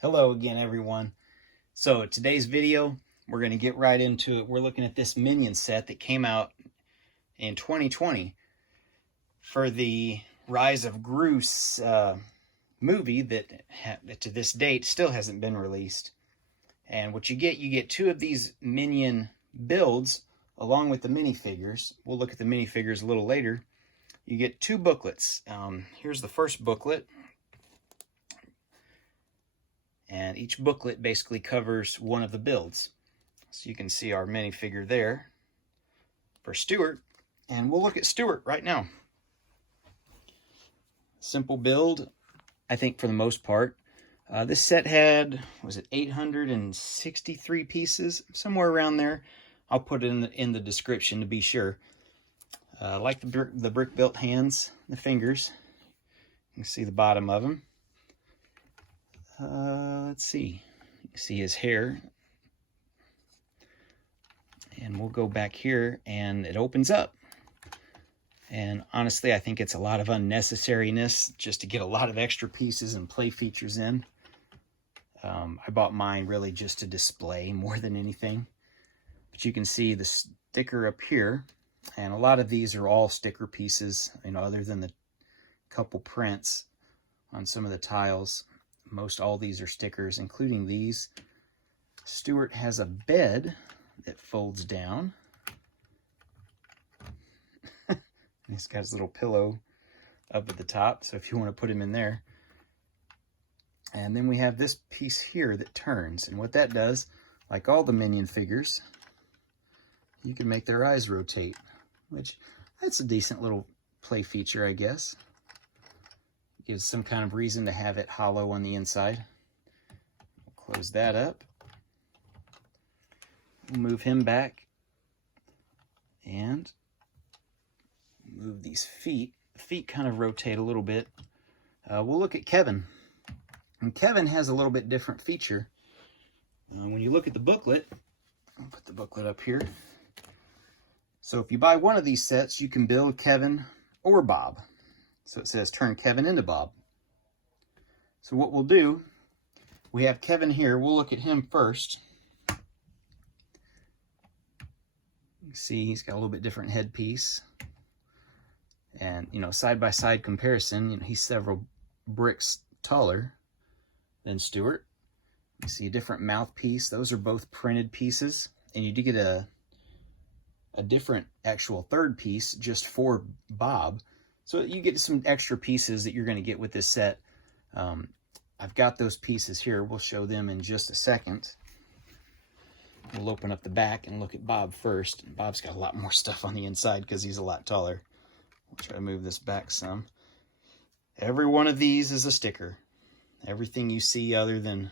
Hello again, everyone. So today's video, we're going to get right into it. We're looking at this Minion set that came out in 2020 for the Rise of Gru movie that to this date still hasn't been released. And what you get two of these Minion builds along with the minifigures. We'll look at the minifigures a little later. You get two booklets. Here's the first booklet. And each booklet basically covers one of the builds. So you can see our minifigure there for Stuart. And we'll look at Stuart right now. Simple build, I think, for the most part. This set had, was it 863 pieces? Somewhere around there. I'll put it in the description to be sure. I like the brick-built hands, the fingers. You can see the bottom of them. Let's see. You can see his hair. And we'll go back here and it opens up. And honestly, I think it's a lot of unnecessariness just to get a lot of extra pieces and play features in. I bought mine really just to display more than anything. But you can see the sticker up here. And a lot of these are all sticker pieces, other than the couple prints on some of the tiles. Most all these are stickers, including these. Stuart has a bed that folds down. He's got his little pillow up at the top, so if you want to put him in there. And then we have this piece here that turns, and what that does, like all the Minion figures, you can make their eyes rotate, which that's a decent little play feature, I guess. Gives some kind of reason to have it hollow on the inside. We'll close that up. We'll move him back. And move these feet. The feet kind of rotate a little bit. We'll look at Kevin. And Kevin has a little bit different feature. When you look at the booklet, I'll put the booklet up here. So if you buy one of these sets, you can build Kevin or Bob. So it says turn Kevin into Bob. So what we'll do, we have Kevin here. We'll look at him first. You can see he's got a little bit different headpiece. And, side-by-side comparison, he's several bricks taller than Stuart. You see a different mouthpiece. Those are both printed pieces. And you do get a different actual third piece just for Bob. So you get some extra pieces that you're going to get with this set. I've got those pieces here. We'll show them in just a second. We'll open up the back and look at Bob first. Bob's got a lot more stuff on the inside because he's a lot taller. We'll try to move this back some. Every one of these is a sticker. Everything you see other than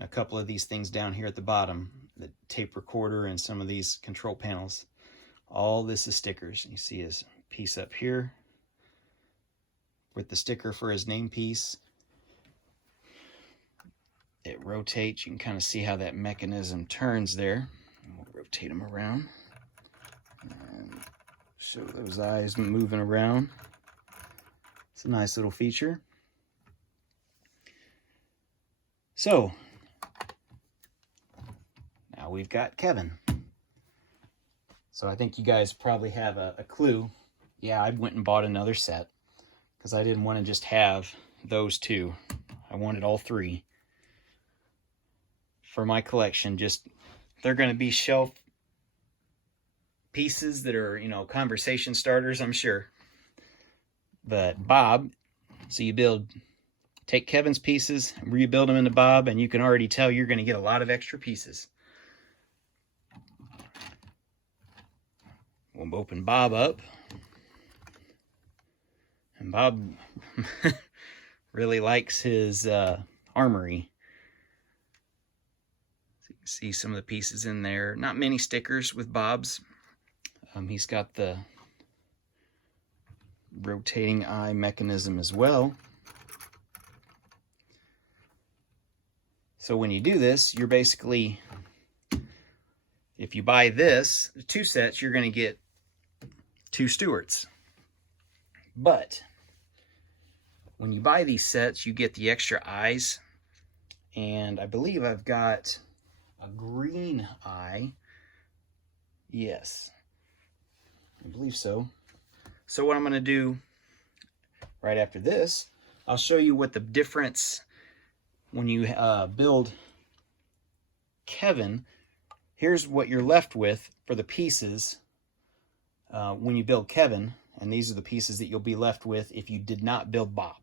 a couple of these things down here at the bottom, the tape recorder and some of these control panels, all this is stickers. You see his piece up here with the sticker for his name piece. It rotates. You can kind of see how that mechanism turns there. We'll rotate them around and show those eyes moving around. It's a nice little feature. So now we've got Kevin. So I think you guys probably have a clue. Yeah, I went and bought another set because I didn't want to just have those two. I wanted all three for my collection. They're going to be shelf pieces that are, conversation starters, I'm sure. But Bob, so you take Kevin's pieces, rebuild them into Bob, and you can already tell you're going to get a lot of extra pieces. We'll open Bob up. And Bob really likes his armory. So you can see some of the pieces in there. Not many stickers with Bob's. He's got the rotating eye mechanism as well. So when you do this, you're basically, if you buy this, two sets, you're going to get two Stuarts. But when you buy these sets, you get the extra eyes And I believe I've got a green eye. Yes, I believe so. So what I'm going to do right after this, I'll show you what the difference when you build Kevin. Here's what you're left with for the pieces when you build Kevin, and these are the pieces that you'll be left with if you did not build Bob.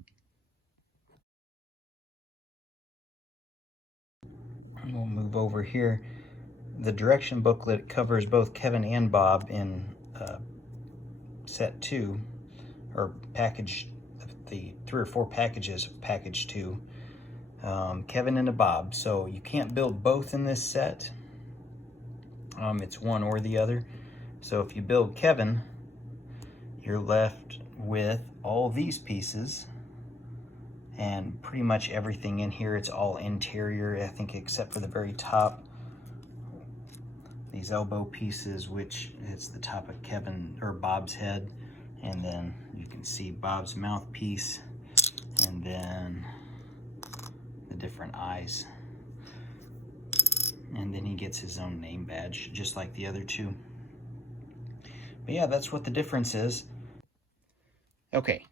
We'll move over here. The direction booklet covers both Kevin and Bob in set 2, or package, the 3 or 4 packages of package 2. Kevin and a Bob. So you can't build both in this set. It's one or the other. So if you build Kevin, you're left with all these pieces and pretty much everything in here. It's all interior, I think, except for the very top. These elbow pieces, which is the top of Kevin or Bob's head, and then you can see Bob's mouthpiece, and then the different eyes. And then he gets his own name badge, just like the other two. But yeah, that's what the difference is. Okay,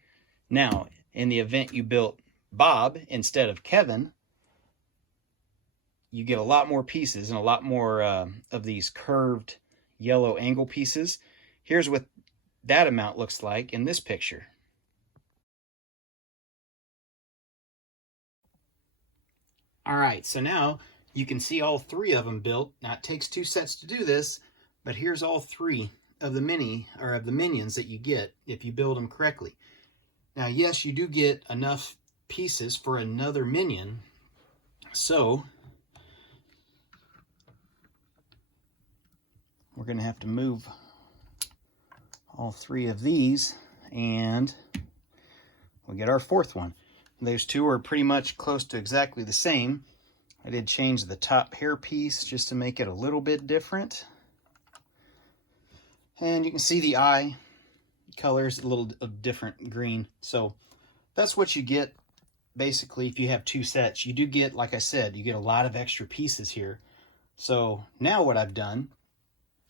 now, in the event you built Bob instead of Kevin, you get a lot more pieces and a lot more of these curved yellow angle pieces. Here's what that amount looks like in this picture. All right, so now you can see all 3 of them built. Now it takes 2 sets to do this, but here's all 3 of the minions that you get if you build them correctly. Now, yes, you do get enough pieces for another minion, so we're going to have to move all 3 of these, and we'll get our 4th one. Those 2 are pretty much close to exactly the same. I did change the top hair piece just to make it a little bit different. And you can see the eye colors a little different green. So that's what you get basically if you have 2 sets. You do get, like I said, you get a lot of extra pieces here. So now what I've done,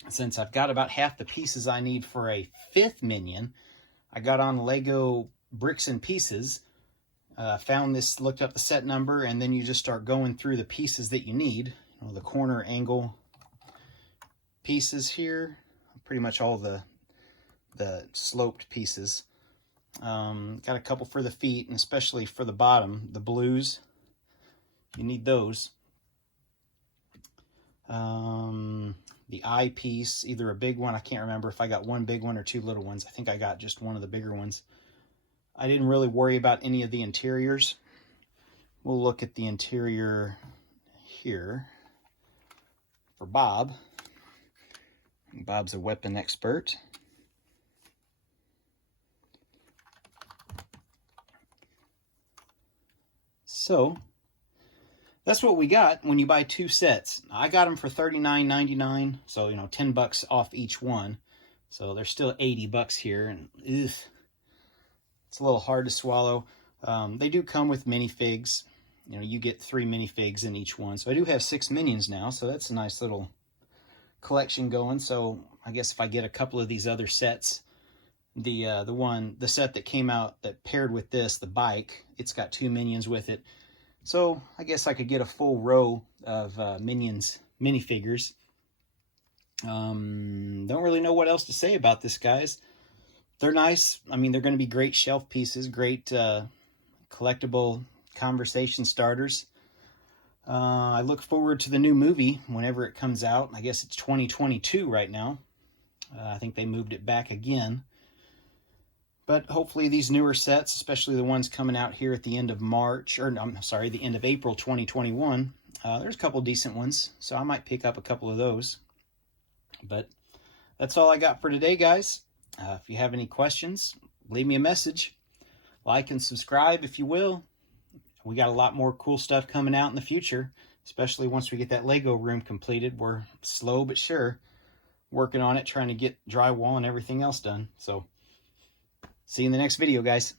since I've got about half the pieces I need for a 5th minion, I got on Lego Bricks and Pieces, found this, looked up the set number, and then you just start going through the pieces that you need. You know, the corner angle pieces here, pretty much all the sloped pieces. Got a couple for the feet, and especially for the bottom, the blues. You need those. The eye piece, either a big one, I can't remember if I got 1 big one or 2 little ones. I think I got just one of the bigger ones. I didn't really worry about any of the interiors. We'll look at the interior here for Bob. Bob's a weapon expert. So that's what we got when you buy 2 sets. I got them for $39.99, so you know, $10 off each one. So there's still $80 here, and it's a little hard to swallow. They do come with minifigs. You know, you get 3 minifigs in each one. So I do have 6 minions now, so that's a nice little collection going. So I guess if I get a couple of these other sets, the set that came out that paired with this, the bike, it's got 2 minions with it. So I guess I could get a full row of minions minifigures. Don't really know what else to say about this, guys. They're nice. I mean, they're going to be great shelf pieces, great collectible conversation starters. I look forward to the new movie whenever it comes out. I guess it's 2022 right now. I think they moved it back again. But hopefully these newer sets, especially the ones coming out here at the end of March, or I'm sorry, the end of April 2021, there's a couple decent ones. So I might pick up a couple of those. But that's all I got for today, guys. If you have any questions, leave me a message. Like and subscribe if you will. We got a lot more cool stuff coming out in the future, especially once we get that Lego room completed. We're slow but sure working on it, trying to get drywall and everything else done. So see you in the next video, guys.